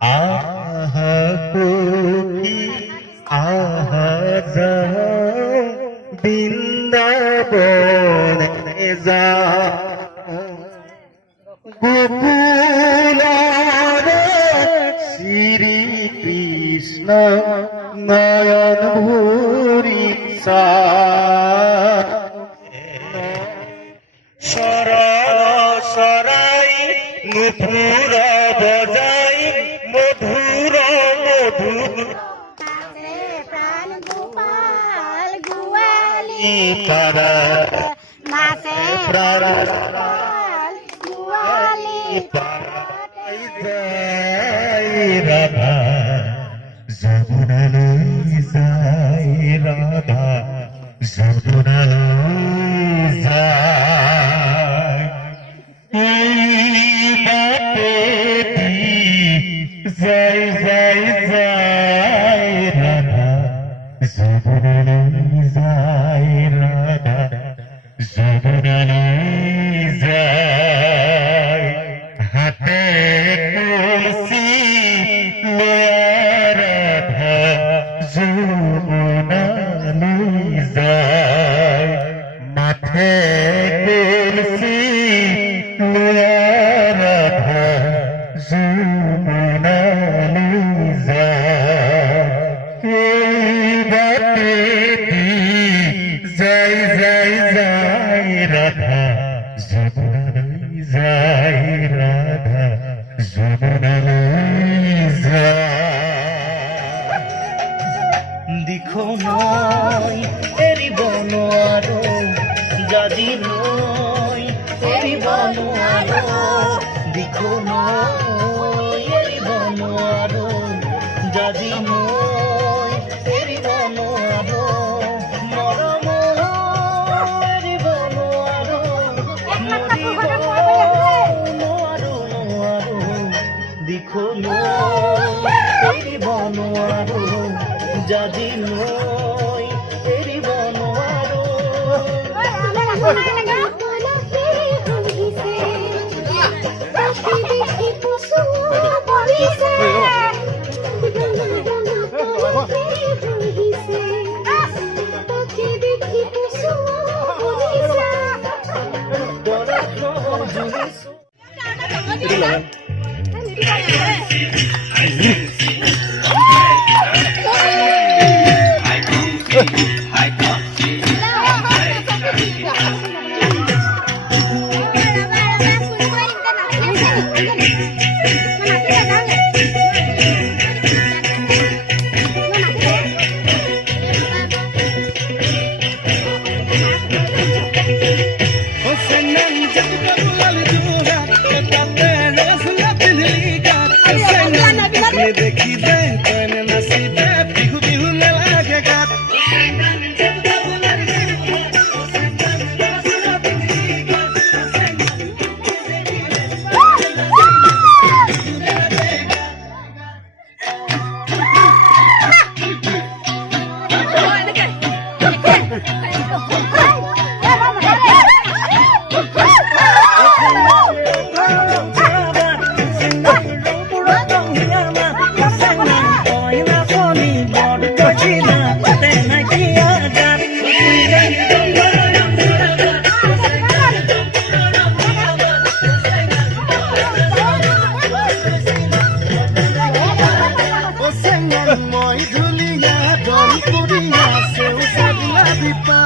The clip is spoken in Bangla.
আহা কোকি আহা যাও বৃন্দাবনে যাও গোকুলারে শ্রী কৃষ্ণ নয়ন ভূরি শরণ সরাই নুপুর বজাই মধুর মধুর প্রাণ গোপাল গুয়ালি তারা নাচে প্রাণ গুয়ালি যাই রাধা যমুনালৈ যাই রাধা যমুনালৈ যায় এই বাটেদি যাই যাই যাই রাধা যমুনালৈ যাই রাধা যমুনালৈ যায় হাতে কলসি লয়া রাধা যমুনালৈ যায় মাথে কলসি লয়া রাধা যমুনালৈ যায় এই বাটেদি যাই যাই যাই রাধা যমুনালৈ যাই রাধা যমুনালৈ যায় দিখো নয় এরিব নোৱাৰো যদি নয় এরিব নোৱাৰো দিখো নয় এরিব নোৱাৰো যদি নয় এরিব নোৱাৰো মৰম এৰিব নোৱাৰো মৰিব নোৱাৰো দিখো নয় এৰিব নোৱাৰো যদি নয় এৰিব নোৱাৰো দেখি দেয় নাচিবে বিহু বিহু নেলাগে গাত মই ধুলিয়া দল পুরিয়া সেউ সাদিয়া দীপা